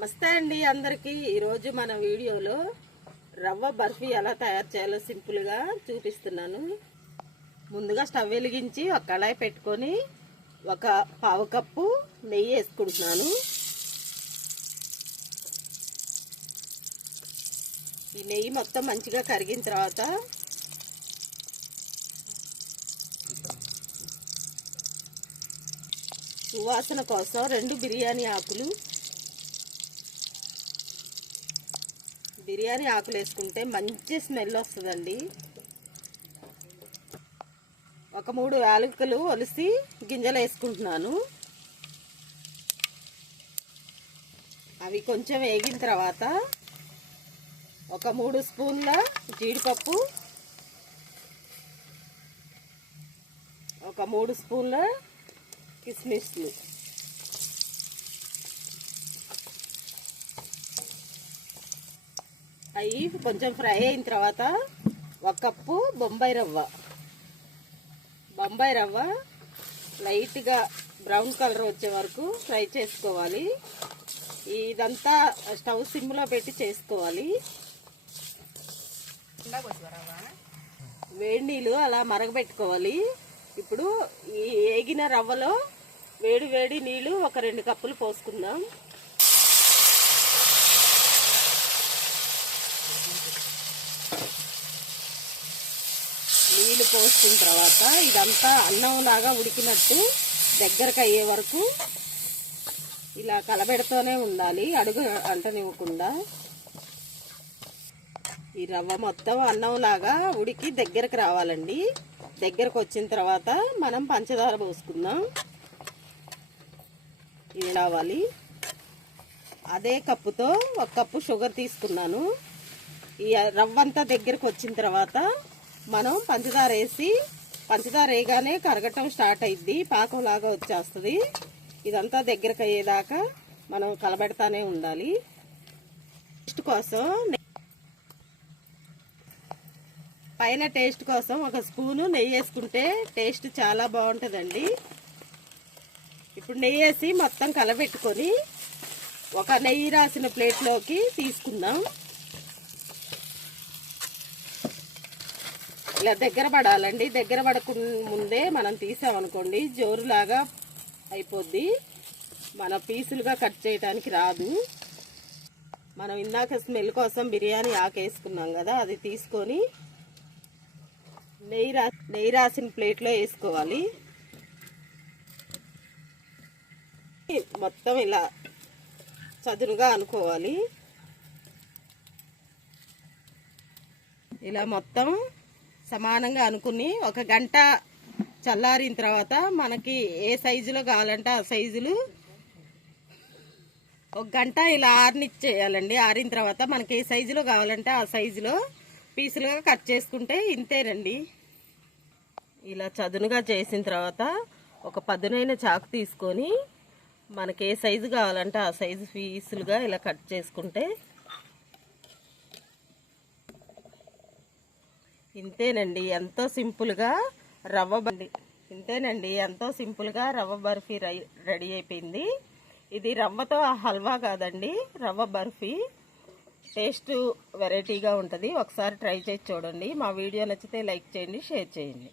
నమస్తే అండి అందరికీ. ఈరోజు మన వీడియోలో రవ్వ బర్ఫీ ఎలా తయారు చేయాలో సింపుల్గా చూపిస్తున్నాను. ముందుగా స్టవ్ వెలిగించి ఒక కళాయి పెట్టుకొని ఒక పావు కప్పు నెయ్యి వేసుకుంటున్నాను. ఈ నెయ్యి మొత్తం మంచిగా కరిగిన తర్వాత సువాసన కోసం రెండు బిర్యానీ ఆకులు బిర్యానీ ఆకులు వేసుకుంటే మంచి స్మెల్ వస్తుందండి. ఒక మూడు యాలకులు ఒలిసి గింజలు వేసుకుంటున్నాను అవి కొంచెం వేగిన తర్వాత ఒక మూడు స్పూన్ల జీడిపప్పు ఒక మూడు స్పూన్ల కిస్మిస్లు. అవి కొంచెం ఫ్రై అయిన తర్వాత ఒక కప్పు బొంబాయి రవ్వ. బొంబాయి రవ్వ లైట్గా బ్రౌన్ కలర్ వచ్చే వరకు ఫ్రై చేసుకోవాలి. ఇదంతా స్టవ్ సిమ్లో పెట్టి చేసుకోవాలి. వేడి నీళ్ళు అలా మరగబెట్టుకోవాలి. ఇప్పుడు ఈ ఏగిన రవ్వలో వేడి వేడి నీళ్ళు ఒక రెండు కప్పులు పోసుకుందాం. నీళ్ళు పోసుకున్న తర్వాత ఇదంతా అన్నం లాగా ఉడికినట్టు దగ్గరకు అయ్యే వరకు ఇలా కలబెడుతూనే ఉండాలి అడుగు అంటనివ్వకుండా. ఈ రవ్వ మొత్తం అన్నం లాగా ఉడికి దగ్గరకు రావాలండి. దగ్గరకు వచ్చిన తర్వాత మనం పంచదార పోసుకుందాం. ఇది రావాలి. అదే కప్పుతో ఒక కప్పు షుగర్ తీసుకున్నాను. ఈ రవ్వ అంతా దగ్గరకు వచ్చిన తర్వాత మనం పంచదార వేసి పంచదార వేయగానే కరగటం స్టార్ట్ అయింది పాకంలాగా వచ్చేస్తుంది. ఇదంతా దగ్గరకు అయ్యేదాకా మనం కలబెడతానే ఉండాలి. టేస్ట్ కోసం పైన టేస్ట్ కోసం ఒక స్పూను నెయ్యి వేసుకుంటే టేస్ట్ చాలా బాగుంటుందండి. ఇప్పుడు నెయ్యి వేసి మొత్తం కలబెట్టుకొని ఒక నెయ్యి రాసిన ప్లేట్లోకి తీసుకుందాం. ఇలా దగ్గర పడాలండి. దగ్గర పడక ముందే మనం తీసామనుకోండి జోరులాగా అయిపోద్ది. మన పీసులుగా కట్ చేయడానికి రాదు. మనం ఇందాక స్మెల్ కోసం బిర్యానీ ఆకేసుకున్నాం కదా అది తీసుకొని నెయ్యి రా నెయ్యి రాసిన ప్లేట్లో వేసుకోవాలి. మొత్తం ఇలా చదునుగా అనుకోవాలి. ఇలా మొత్తం సమానంగా అనుకుని ఒక గంట చల్లారిన తర్వాత మనకి ఏ సైజులో కావాలంటే ఆ సైజులు ఒక గంట ఇలా ఆరినిచ్చేయాలండి. ఆరిన తర్వాత మనకి ఏ సైజులో కావాలంటే ఆ సైజులో పీసులుగా కట్ చేసుకుంటే ఇంతేనండి. ఇలా చదునుగా చేసిన తర్వాత ఒక పదునైన చాకు తీసుకొని మనకి ఏ సైజు కావాలంటే ఆ సైజు పీసులుగా ఇలా కట్ చేసుకుంటే ఇంతేనండి ఎంతో సింపుల్గా రవ్వ బండి ఇంతేనండి ఎంతో సింపుల్గా రవ్వ బర్ఫీ రెడీ అయిపోయింది. ఇది రవ్వతో హల్వా కాదండి రవ్వ బర్ఫీ. టేస్ట్ వెరైటీగా ఉంటుంది. ఒకసారి ట్రై చేసి చూడండి. మా వీడియో నచ్చితే లైక్ చేయండి షేర్ చేయండి.